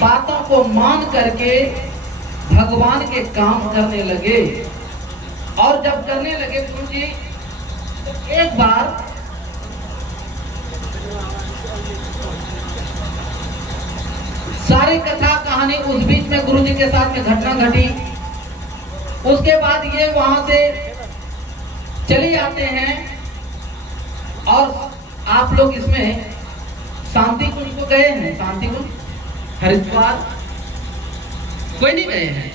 बातों को मान करके भगवान के काम करने लगे। और जब करने लगे गुरु जी, तो एक बार सारी कथा कहानी उस बीच में गुरु जी के साथ में घटना घटी। उसके बाद ये वहां से चले जाते हैं और आप लोग इसमें शांति कुंज को गए हैं? शांति कुंज हरिद्वार कोई नहीं गए हैं?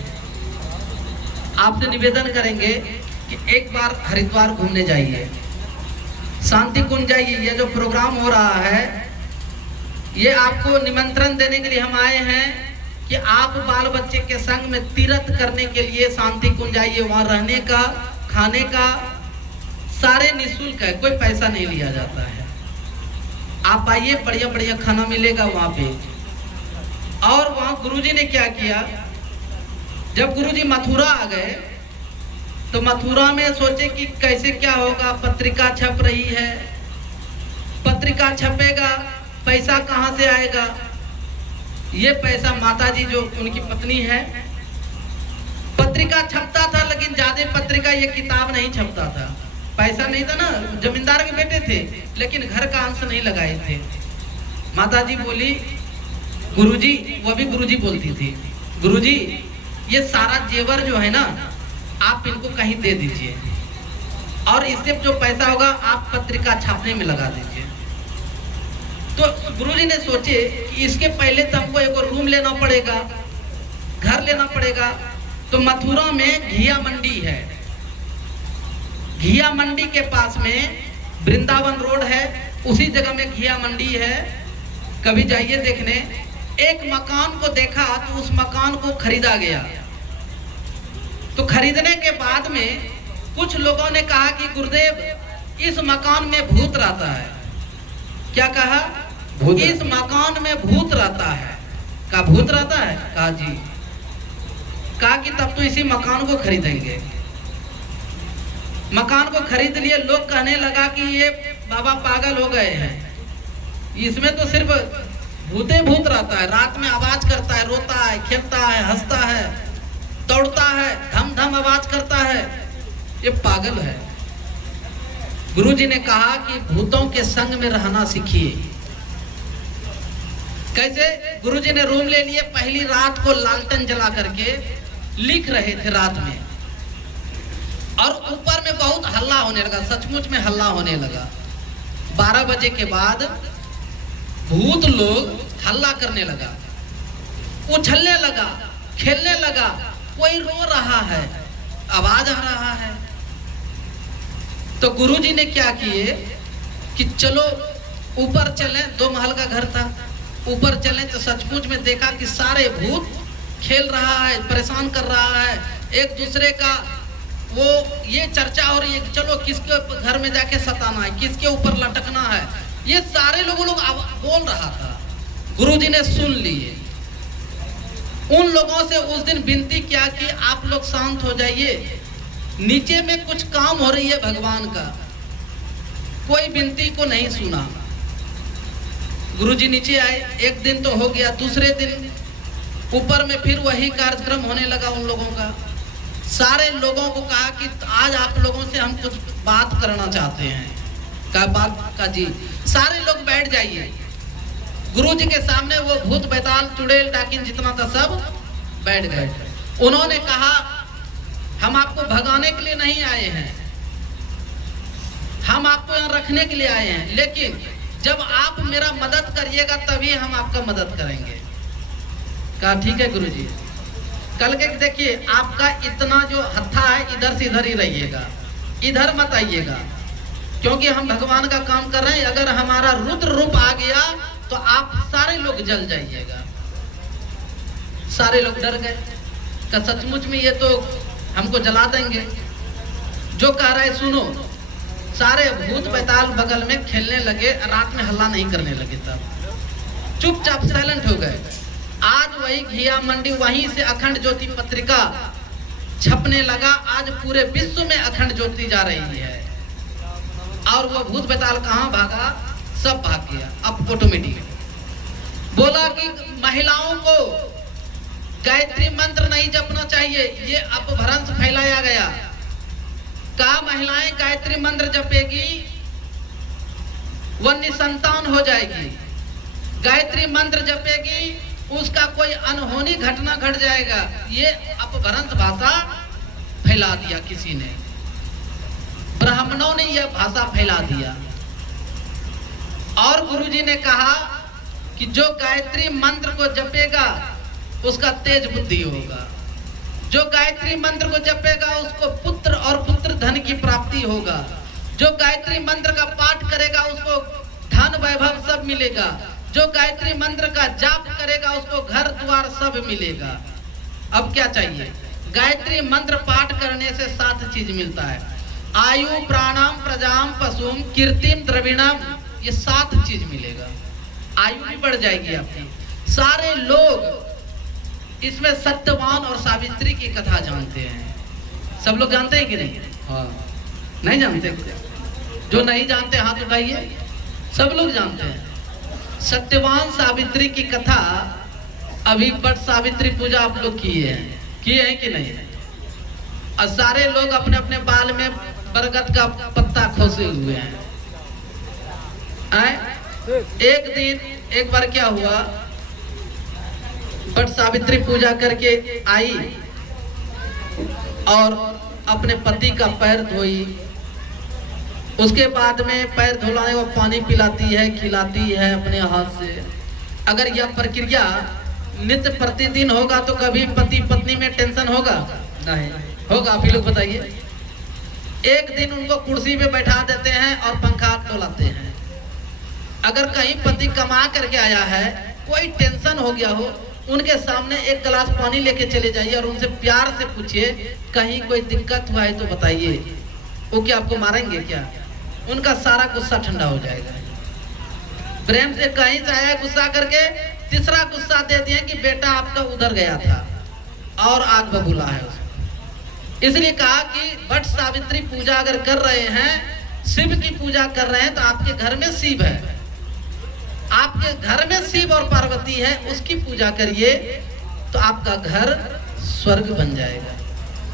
आपसे निवेदन करेंगे कि एक बार हरिद्वार घूमने जाइए, शांति कुंज जाइए। ये जो प्रोग्राम हो रहा है, ये आपको निमंत्रण देने के लिए हम आए हैं कि आप बाल बच्चे के संग में तीर्थ करने के लिए शांति कुंज जाइए। वहां रहने का, खाने का सारे निःशुल्क है, कोई पैसा नहीं लिया जाता है। आप आइए, बढ़िया बढ़िया खाना मिलेगा वहां पे। और वहां गुरुजी ने क्या किया, जब गुरुजी मथुरा आ गए तो मथुरा में सोचे कि कैसे क्या होगा। पत्रिका छप रही है, पत्रिका छपेगा, पैसा कहां से आएगा? ये पैसा माताजी जो उनकी पत्नी है, पत्रिका छपता था, लेकिन ज्यादा पत्रिका ये किताब नहीं छपता था। पैसा नहीं था ना, जमींदार के बेटे थे, लेकिन घर का अंश नहीं लगाए थे। माताजी बोली, गुरुजी, वो भी गुरुजी बोलती थी, गुरुजी ये सारा जेवर जो है ना, आप इनको कहीं दे दीजिए और इससे जो पैसा होगा आप पत्रिका छापने में लगा दीजिए। तो गुरुजी ने सोचे कि इसके पहले तो हमको एक रूम लेना पड़ेगा, घर लेना पड़ेगा। तो मथुरा में घिया मंडी है, घिया मंडी के पास में वृंदावन रोड है, उसी जगह में घिया मंडी है। कभी जाइए देखने। एक मकान को देखा तो उस मकान को खरीदा गया। तो खरीदने के बाद में कुछ लोगों ने कहा कि गुरुदेव इस मकान में भूत रहता है। क्या कहा? इस मकान में भूत रहता है। कहा भूत रहता है? कहा जी। कहा कि तब तो इसी मकान को खरीदेंगे। मकान को खरीद लिए। लोग कहने लगा कि ये बाबा पागल हो गए हैं, इसमें तो सिर्फ भूते भूत रहता है, रात में आवाज करता है, रोता है, खेलता है, हंसता है, दौड़ता है, धम धम आवाज करता है, ये पागल है। गुरुजी ने कहा कि भूतों के संग में रहना सीखिए। कैसे? गुरुजी ने रूम ले लिए। पहली रात को लालटेन जला करके लिख रहे थे रात में, और ऊपर में बहुत हल्ला होने लगा, सचमुच में हल्ला होने लगा। 12 बजे के बाद भूत लोग हल्ला करने लगा, उछलने लगा, खेलने लगा, कोई रो रहा है, आवाज आ रहा है। तो गुरुजी ने क्या किए कि चलो ऊपर चलें। 2 महल का घर था, ऊपर चलें। तो सचमुच में देखा कि सारे भूत खेल रहा है, परेशान कर रहा है एक दूसरे का। वो ये चर्चा हो रही है कि चलो किसके घर में जाके सताना है, किसके ऊपर लटकना है, ये सारे लोग बोल रहा था। गुरुजी ने सुन लिए। उन लोगों से उस दिन विनती किया कि आप लोग शांत हो जाइए, नीचे में कुछ काम हो रही है भगवान का। कोई विनती को नहीं सुना। गुरुजी नीचे आए। एक दिन तो हो गया, दूसरे दिन ऊपर में फिर वही कार्यक्रम होने लगा उन लोगों का। सारे लोगों को कहा कि आज आप लोगों से हम कुछ बात करना चाहते हैं। क्या बात? का जी। सारे लोग बैठ जाइए। गुरुजी के सामने वो भूत बैताल चुड़ैल डाकिन जितना था सब बैठ गए। उन्होंने कहा हम आपको भगाने के लिए नहीं आए हैं, हम आपको यहाँ रखने के लिए आए हैं, लेकिन जब आप मेरा मदद करिएगा तभी हम आपका मदद करेंगे। कहा ठीक है गुरुजी। कल के देखिए आपका इतना जो हत्था है इधर से इधर ही रहिएगा, इधर मत आइएगा, क्योंकि हम भगवान का काम कर रहे हैं। अगर हमारा रुद्र रूप आ गया तो आप सारे लोग जल जाइएगा। सारे लोग डर गए कि सचमुच में ये तो हमको जला देंगे। जो कह रहा है सुनो। सारे भूत बैताल बगल में खेलने लगे, रात में हल्ला नहीं करने लगे, तब चुपचाप साइलेंट हो गए। आज वही घिया मंडी, वहीं से अखंड ज्योति पत्रिका छपने लगा। आज पूरे विश्व में अखंड ज्योति जा रही है। और वो भूत बैताल कहाँ भागा? सब भाग गया अब ऑटोमेटिक। बोला कि महिलाओं को गायत्री मंत्र नहीं जपना चाहिए, ये अपभ्रंश फैलाया गया। कहा महिलाएं गायत्री मंत्र जपेगी वह निसंतान हो जाएगी, गायत्री मंत्र जपेगी उसका कोई अनहोनी घटना घट जाएगा। ये अपभ्रंश भाषा फैला दिया किसी ने, ब्राह्मणों ने यह भाषा फैला दिया। और गुरुजी ने कहा कि जो गायत्री मंत्र को जपेगा उसका तेज बुद्धि होगा, जो गायत्री मंत्र को जपेगा उसको पुत्र और पुत्र धन की प्राप्ति होगा, जो गायत्री मंत्र का पाठ करेगा उसको धन वैभव सब मिलेगा, जो गायत्री मंत्र का जाप करेगा उसको घर द्वार सब मिलेगा। अब क्या चाहिए? गायत्री मंत्र पाठ करने से 7 चीज मिलता है, आयु प्राणम प्रजाम पशुम कीर्तिम द्रविणम, ये 7 चीज मिलेगा। आयु भी बढ़ जाएगी आपकी। सारे लोग इसमें सत्यवान और सावित्री की कथा जानते हैं। सब लोग जानते हैं कि नहीं? हाँ, नहीं जानते? जो नहीं जानते हाथ उठाइए। सब लोग जानते हैं सत्यवान सावित्री की कथा। अभी बट सावित्री पूजा आप लोग किए हैं कि नहीं? और सारे लोग अपने अपने बाल में बरगद का पत्ता खोसे हुए हैं। एक दिन एक बार क्या हुआ, बट सावित्री पूजा करके आई और अपने पति का पैर धोई। उसके बाद में पैर धुलाने को पानी पिलाती है, खिलाती है अपने हाथ से। अगर यह प्रक्रिया नित्य प्रतिदिन होगा तो कभी पति पत्नी में टेंशन होगा? नहीं होगा। आप ही लोग बताइए। एक दिन उनको कुर्सी पे बैठा देते हैं और पंखा डोलाते हैं। अगर कहीं पति कमा करके आया है, कोई टेंशन हो गया हो, उनके सामने एक गिलास पानी लेके चले जाइए और उनसे प्यार से पूछिए कहीं कोई दिक्कत हुआ है तो बताइए। वो क्या आपको मारेंगे क्या? उनका सारा गुस्सा ठंडा हो जाएगा। प्रेम से कहीं से आया गुस्सा करके, तीसरा गुस्सा दे दिए कि बेटा आपका उधर गया था और आग बबूला है उसको। इसलिए कहा कि बट सावित्री पूजा अगर कर रहे हैं, शिव की पूजा कर रहे हैं, तो आपके घर में शिव है, आपके घर में शिव और पार्वती है, उसकी पूजा करिए तो आपका घर स्वर्ग बन जाएगा।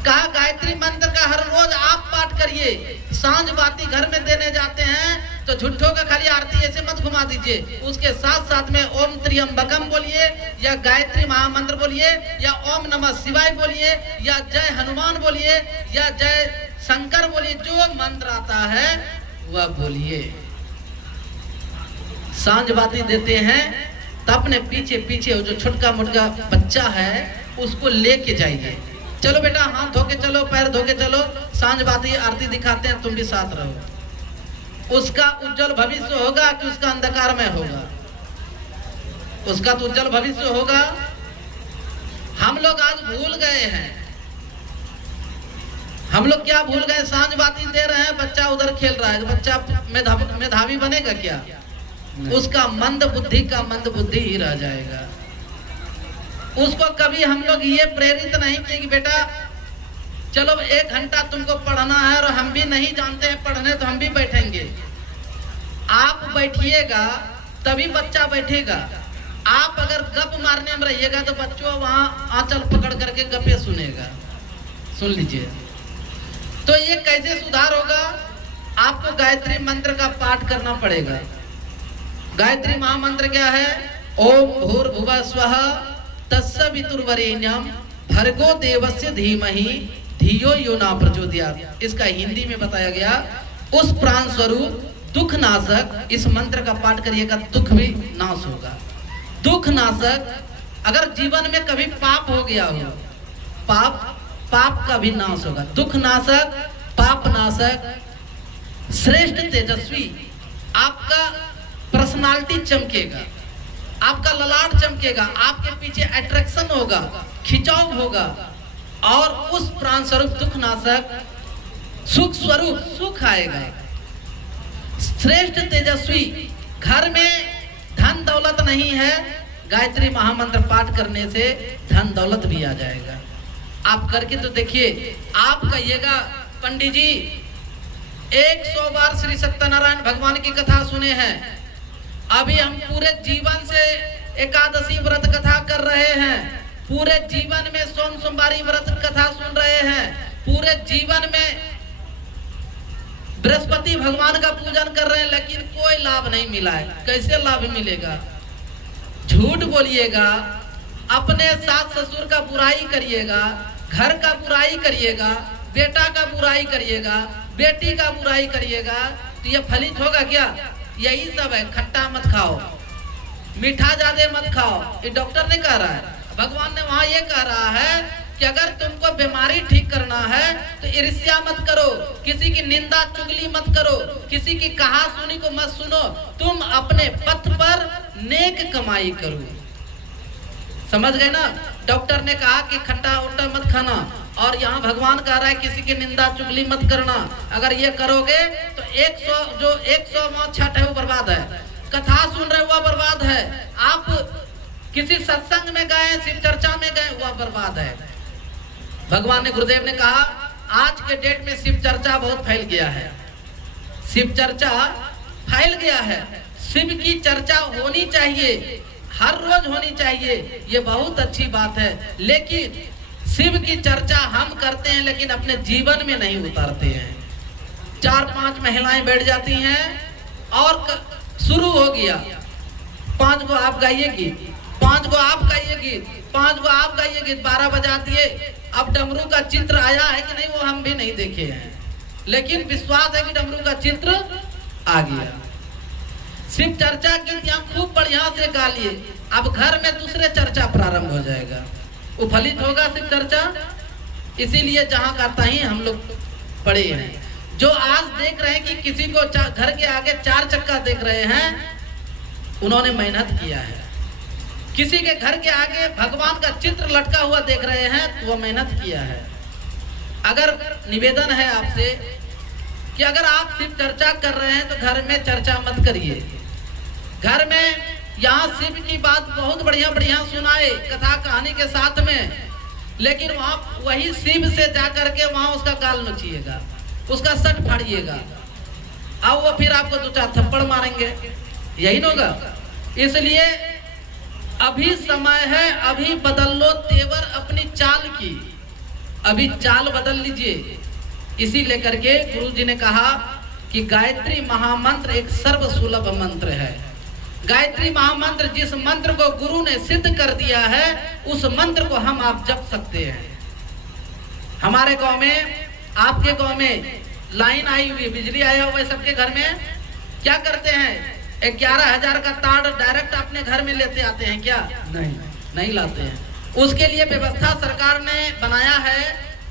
कहा गायत्री मंत्र का हर रोज आप पाठ करिए। सांझ बाती घर में देने जाते हैं तो झुट्ठों का खाली आरती ऐसे मत घुमा दीजिए, उसके साथ साथ में ओम त्र्यंबकम बोलिए या गायत्री महामंत्र बोलिए या ओम नमः शिवाय बोलिए या जय हनुमान बोलिए या जय शंकर बोलिए, जो मंत्र आता है वह बोलिए। सांझ बाती देते हैं तो अपने पीछे पीछे जो छोटका मोटका बच्चा है उसको लेके जाइए। चलो बेटा हाथ धो के चलो, पैर धो के चलो, सांझ बाती आरती दिखाते हैं, तुम भी साथ रहो। उसका उज्जवल भविष्य होगा कि उसका अंधकार में होगा? उसका तो उज्जवल भविष्य होगा। हम लोग आज भूल गए हैं। हम लोग क्या भूल गए? सांझ बाती दे रहे हैं, बच्चा उधर खेल रहा है, बच्चा मेधावी बनेगा क्या? उसका मंद बुद्धि का मंद बुद्धि ही रह जाएगा। उसको कभी हम लोग ये प्रेरित नहीं किए कि बेटा चलो 1 घंटा तुमको पढ़ना है, और हम भी नहीं जानते हैं पढ़ने तो हम भी बैठेंगे। आप बैठिएगा तभी बच्चा बैठेगा। आप अगर गप मारने में रहिएगा तो बच्चों वहां आंचल पकड़ करके गपे सुनेगा। सुन लीजिए। तो ये कैसे सुधार होगा? आपको गायत्री मंत्र का पाठ करना पड़ेगा। गायत्री महामंत्र क्या है? ओम भूर्भुवः स्वः तत्सवितुर्वरेण्यं भर्गो देवस्य धीमहि धियो यो न प्रचोदयात्। इसका हिंदी में बताया गया, उस प्राण स्वरूप दुख नाशक इस मंत्र का पाठ करिएगा, दुख भी नाश होगा। दुख नाशक, अगर जीवन में कभी पाप हो गया हो, पाप का भी नाश होगा। दुख नाशक, पाप नाशक, श्रेष्ठ तेजस्वी, आपका पर्सनालिटी चमकेगा, आपका ललाट चमकेगा, आपके पीछे अट्रैक्शन होगा, खिंचाव होगा, और उस प्राण स्वरूप दुख नाशक सुख स्वरूप सुख आएगा। श्रेष्ठ तेजस्वी, घर में धन दौलत नहीं है, गायत्री महामंत्र पाठ करने से धन दौलत भी आ जाएगा। आप करके तो देखिए। आप कहिएगा पंडित जी 100 बार श्री सत्यनारायण भगवान की कथा सुने हैं, अभी हम पूरे जीवन से एकादशी व्रत कथा कर रहे हैं, पूरे जीवन में सोमवारी व्रत कथा सुन रहे हैं, पूरे जीवन में बृहस्पति भगवान का पूजन कर रहे हैं, लेकिन कोई लाभ नहीं मिला है। कैसे लाभ मिलेगा? झूठ बोलिएगा, अपने सास ससुर का बुराई करिएगा, घर का बुराई करिएगा, बेटा का बुराई करिएगा, बेटी का बुराई करिएगा, तो ये फलित होगा क्या? यही सब है। खट्टा मत खाओ, मीठा ज्यादा मत खाओ, ये डॉक्टर ने कह रहा है। भगवान ने वहां ये कह रहा है कि अगर तुमको बीमारी ठीक करना है तो ईर्ष्या मत करो, किसी की निंदा चुगली मत करो, किसी की कहा सुनी को मत सुनो, तुम अपने पथ पर नेक कमाई करो। समझ गए ना? डॉक्टर ने कहा कि खट्टा उट्टा मत खाना, और यहाँ भगवान कह रहा है किसी की निंदा चुगली मत करना। अगर ये करोगे तो 100 मौत छठ है वो बर्बाद है, कथा सुन रहे हुआ बर्बाद है, आप किसी सत्संग में गए, शिव चर्चा में गए, हुआ बर्बाद है। भगवान ने, गुरुदेव ने कहा आज के डेट में शिव चर्चा बहुत फैल गया है, शिव चर्चा फैल गया है। शिव की चर्चा होनी चाहिए, हर रोज होनी चाहिए, ये बहुत अच्छी बात है। लेकिन शिव की चर्चा हम करते हैं लेकिन अपने जीवन में नहीं उतारते हैं। 4-5 महिलाएं बैठ जाती हैं और शुरू हो गया, 5 गो आप गाइए गीत, 5 गो आप गाइए गीत, 5 गो आप गाइए गीत, 12 बजा दिए। अब डमरू का चित्र आया है कि नहीं वो हम भी नहीं देखे हैं, लेकिन विश्वास है कि डमरू का चित्र आ गया। शिव चर्चा गीत यहाँ खूब बढ़िया से गा लिए, अब घर में दूसरे चर्चा प्रारंभ हो जाएगा, वो फलित होगा शिव चर्चा। इसीलिए जहाँ का तहीं हम लोग पड़े हैं। जो आज देख रहे हैं कि किसी को घर के आगे 4 चक्का देख रहे हैं, उन्होंने मेहनत किया है। किसी के घर के आगे भगवान का चित्र लटका हुआ देख रहे हैं तो वो मेहनत किया है। अगर निवेदन है आपसे कि अगर आप शिव चर्चा कर रहे हैं तो घर में चर्चा मत करिए। घर में यहाँ शिव की बात बहुत बढ़िया बढ़िया सुनाए कथा कहानी के साथ में, लेकिन वहाँ वही शिव से जाकर के वहाँ उसका गाल नोचिएगा, उसका सट फाड़िएगा, अब वो फिर आपको 2-4 थप्पड़ मारेंगे, यही होगा। इसलिए अभी समय है, अभी बदल लो तेवर अपनी चाल की, अभी चाल बदल लीजिए। इसी लेकर के गुरु जी ने कहा कि गायत्री महामंत्र एक सर्व सुलभ मंत्र है। गायत्री महामंत्र जिस मंत्र को गुरु ने सिद्ध कर दिया है, उस मंत्र को हम आप जप सकते हैं। हमारे गांव में, आपके गांव में लाइन आई हुई, बिजली आया हुआ है सबके घर में, क्या करते हैं? 11,000 का तार डायरेक्ट अपने घर में लेते आते हैं क्या? नहीं लाते हैं। उसके लिए व्यवस्था सरकार ने बनाया है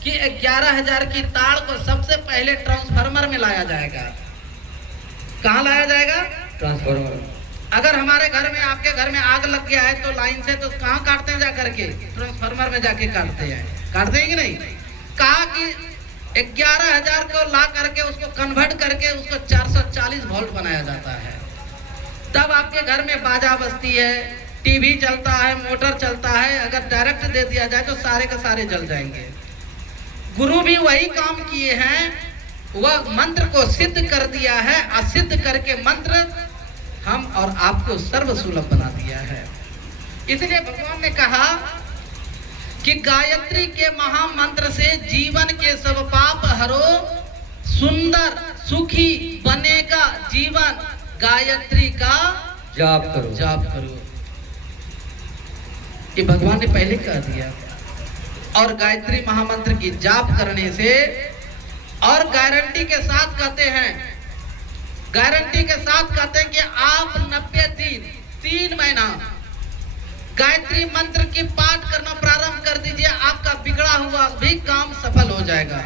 कि 11,000 की तार को सबसे पहले ट्रांसफार्मर में लाया जाएगा। कहाँ लाया जाएगा? ट्रांसफार्मर। अगर हमारे घर में, आपके घर में आग लग गया है तो लाइन से तो कहाँ काटते हैं? जाकर के ट्रांसफार्मर में जाके काटते हैं कि नहीं? कहा कि 11,000 को ला करके उसको कन्वर्ट करके उसको 440 वोल्ट बनाया जाता है। तब आपके घर में बाजा बजती है, टीवी चलता है, मोटर चलता है। अगर डायरेक्ट दे दिया जाए तो सारे के सारे जल जाएंगे। गुरु भी वही काम किए हैं, वह मंत्र को सिद्ध कर दिया है, असिद्ध करके मंत्र हम और आपको सर्व सुलभ बना दिया है। इसलिए भगवान ने कहा कि गायत्री के महामंत्र से जीवन के सब पाप हरो, सुंदर सुखी बनेगा जीवन, गायत्री का जाप करो। ये भगवान ने पहले कह दिया। और गायत्री महामंत्र की जाप करने से, और गारंटी के साथ कहते हैं कि आप 90 दिन 3 महीना गायत्री मंत्र की पाठ करना प्रारंभ कर दीजिए, आपका बिगड़ा हुआ भी काम सफल हो जाएगा।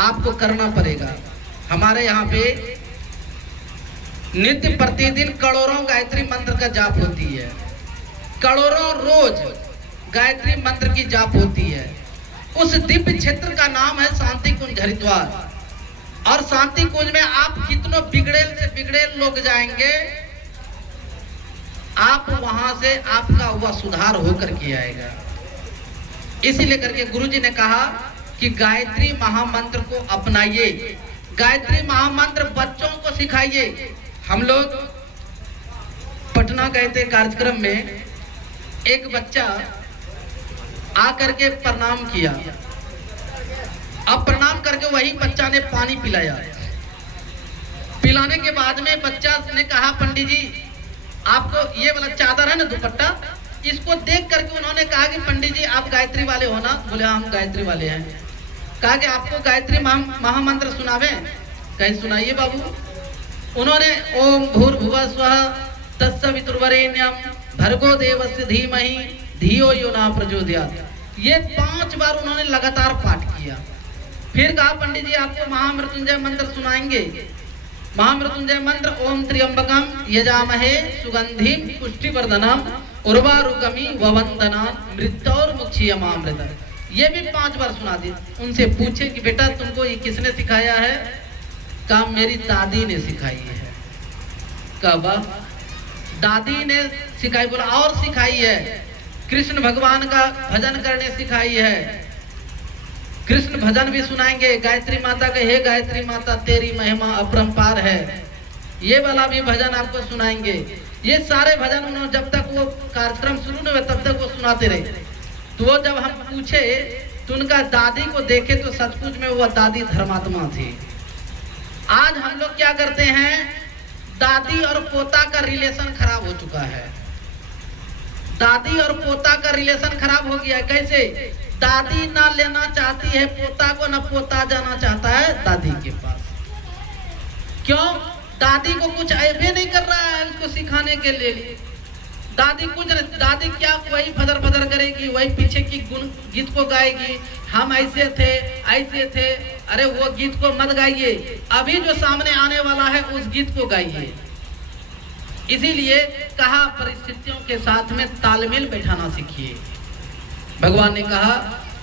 आपको करना पड़ेगा। हमारे यहाँ पे नित्य प्रतिदिन करोड़ों गायत्री मंत्र का जाप होती है, करोड़ों रोज गायत्री मंत्र की जाप होती है। उस दिव्य क्षेत्र का नाम है शांति कुंज हरिद्वार। और शांति कुंज में आप कितनों बिगड़ेल से बिगड़ेल लोग जाएंगे, आप वहां से आपका हुआ सुधार होकर के आएगा। इसीलिए करके गुरुजी ने कहा कि गायत्री महामंत्र को अपनाइए, गायत्री महामंत्र बच्चों को सिखाइए। हम लोग पटना गए थे कार्यक्रम में, एक बच्चा आकर के प्रणाम किया। अब प्रणाम करके वही बच्चा ने पानी पिलाया। पिलाने के बाद में बच्चा ने कहा, पंडित जी आपको ये वाला चादर है ना, दुपट्टा, इसको देख करके उन्होंने कहा कि पंडित जी आप गायत्री वाले हो ना? बोले हाँ हम गायत्री वाले हैं। कहा कि आपको गायत्री महामंत्र सुनावे? कहीं सुनाइए बाबू। उन्होंने ओम भूर्भुवः स्वः तत्सवितुर्वरेण्यं भर्गो देवस्य धीमहि धियो यो न प्रचोदयात्, ये 5 बार उन्होंने लगातार पाठ किया। फिर कहा पंडित जी आपको महामृत्युंजय मंत्र सुनाएंगे। महामृत्युंजय मंत्र ओम त्र्यंबकम यजामहे सुगंधिम पुष्टिवर्धनम उर्वारुकमी ववंदनान् मृत्योर्मुक्षीयमामृतम्, ये भी 5 बार सुना दी। उनसे पूछे कि बेटा तुमको ये किसने सिखाया है? कहा मेरी दादी ने सिखाई है। कहा दादी ने सिखाई? बोला और सिखाई है, कृष्ण भगवान का भजन करने सिखाई है। कृष्ण भजन भी सुनाएंगे, गायत्री माता के हे गायत्री माता तेरी महिमा अपरंपार है, ये वाला भी भजन आपको सुनाएंगे। ये सारे भजन उन्होंने जब तक वो कार्यक्रम शुरू नहीं हुआ तब तक वो सुनाते रहे। तो वो जब हम पूछे तो उनका दादी को देखे तो सचमुच में वो दादी धर्मात्मा थी। आज हम लोग क्या करते हैं, दादी और पोता का रिलेशन खराब हो चुका है। दादी और पोता का रिलेशन खराब हो गया। कैसे? दादी ना लेना चाहती है पोता को, ना पोता जाना चाहता है दादी के पास। क्यों? दादी को कुछ ऐबे नहीं कर रहा है उसको सिखाने के लिए। दादी कुछ नहीं, दादी क्या वही फदर फदर करेगी, वही पीछे की गुण गीत को गाएगी, हम ऐसे थे ऐसे थे। अरे वो गीत को मत गाइए, अभी जो सामने आने वाला है उस गीत को गाइए। इसीलिए कहा परिस्थितियों के साथ में तालमेल बैठाना सीखिए। भगवान ने कहा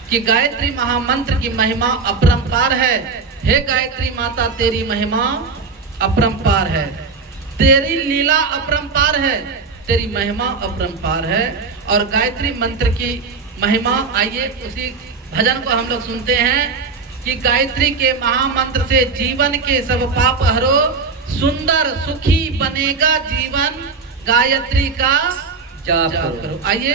कि गायत्री महामंत्र की महिमा अपरंपार है। हे गायत्री माता तेरी महिमा अपरंपार है, तेरी लीला अपरंपार है, तेरी महिमा अपरंपार है। और गायत्री मंत्र की महिमा, आइए उसी भजन को हम लोग सुनते हैं कि गायत्री के महामंत्र से जीवन के सब पाप हरो, सुंदर सुखी बनेगा जीवन, गायत्री का जाप करो। आइए